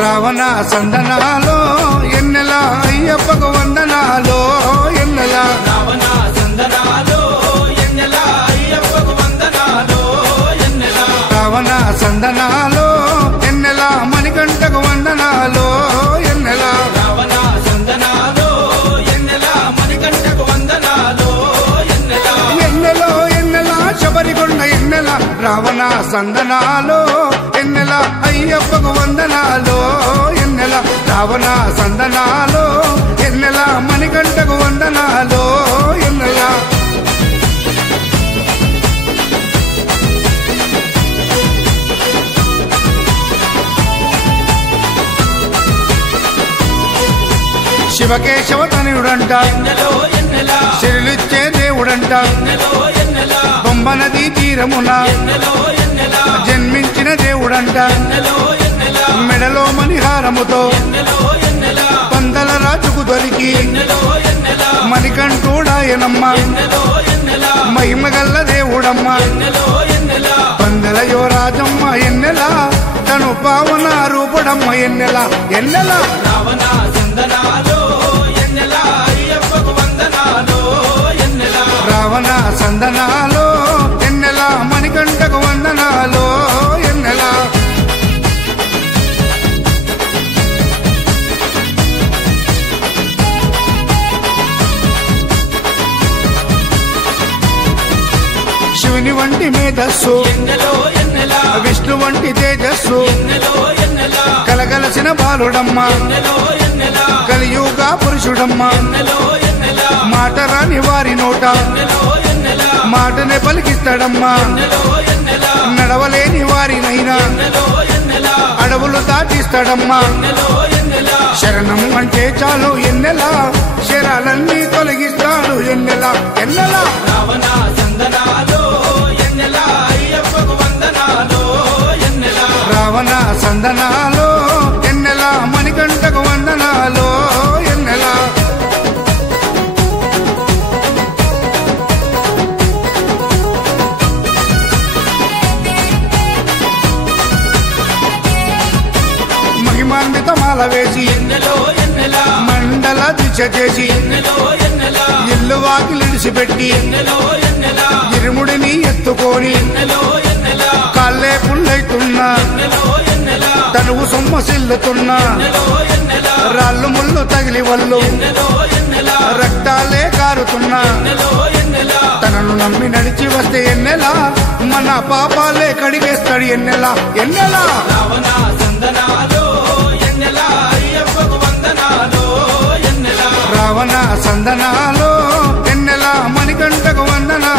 రావణ సందనాలో ఎన్నెల అయ్యప్పకు వందనాలో ఎన్నెల రావణ సందనాలో ఎన్నెల అయ్యప్పకు వందనాలో ఎన్నెల రావణ సందనాలో ఎన్నెల మణికంఠకు వందనాలో ఎన్నెల రావణ సందనాలో ఎన్నెల మణికంఠకు వందనాలో ఎన్నెల ఎన్నెలో ఎన్నెల శబరికొండ ఎన్నెల రావణ సందనాలో ఎన్నెల అయ్యప్పకు వందనాలో ఎన్నెల రావణ సందనాలో ఎన్నెల మణికంఠకు వందనాలో ఎన్నెల శివకేశవ తనయుడంట ఎన్నెలో ఎన్నెల శిరులిచ్చే దేవుడంట ఎన్నెలో ఎన్నెల బొమ్మ నదీ తీరమున ఎన్నెలో ఎన్నెల జన్మించిన దేవుడంట ఎన్నెలో ఎన్నెల మెడలో మణిహారముతో ఎన్నెలో ఎన్నెల పందల రాజుకు దొరికి ఎన్నెలో ఎన్నెల మణికంఠుడాయనమ్మ ఎన్నెలో ఎన్నెల మహిమగల్ల దేవుడమ్మ ఎన్నెలో ఎన్నెల పందల యువరాజమ్మ ఎన్నెల తను పావన రూపుడమ్మ ఎన్నెల ఎన్నెల రావణ సందనాలో ఎన్నెల అయ్యప్పకు వందనాలో ఎన్నెల రావణ సందనాలో ఎన్నెల మణికంఠకు వందనాలో ఎన్నెల శివుని వంటి మేధస్సు ఎన్నెలో ఎన్నెల విష్ణు వంటి తేజస్సు ఎన్నెలో ఎన్నెల కలగలసిన బాలుడమ్మ ఎన్నెలో ఎన్నెల కలియుగ పురుషుడమ్మ ఎన్నెలో ఎన్నెల మాట రాని వారి నోట ఎన్నెలో ఎన్నెల మాటనే పలికిస్తాడమ్మా ఎన్నెలో ఎన్నెల నడవలేని వారినైనా ఎన్నెలో ఎన్నెల అడవులు దాటిస్తాడమ్మా ఎన్నెలో ఎన్నెల శరణం అంటే చాలు ఎన్నెల శరాలన్నీ తొలగిస్తాడు ఎన్నెల ఎన్నెల రావణ సందనాలో ఎన్నెల అయ్యప్పకు వందనాలో ఎన్నెల రావణ సందనాలో ఎన్నెల మణికంఠకు వందనాలో ఎన్నెల మహిమాన్వితమాల వేసి ఎన్నెలో ఎన్నెల మండల దీక్ష చేసి ఎన్నెలో ఎన్నెల ఇల్లు వాకిలిడిసిపెట్టి ఎన్నెలో ఎన్నెల ఇరుముడిని ఎత్తుకొని ఎన్నెలో ఎన్నెల కాళ్ళే పుల్లైతున్నా ఎన్నెలో ఎన్నెల తనువు సొమ్మసిల్లుతున్నా ఎన్నెలో ఎన్నెల రాళ్ళు ముళ్ళు తగిలి వల్లు ఎన్నెలో ఎన్నెల రక్తాలే కారుతున్నా ఎన్నెలో ఎన్నెల తనను నమ్మి నడిచి వస్తే ఎన్నెల మన పాపాలే కడిగేస్తాడు ఎన్నెల ఎన్నెల రావణ సందనాలో ఎన్నెల అయ్యప్పకు వందనాలో ఎన్నెల రావణ సందనాలో ఎన్నెల మణికంఠకు వందనాలో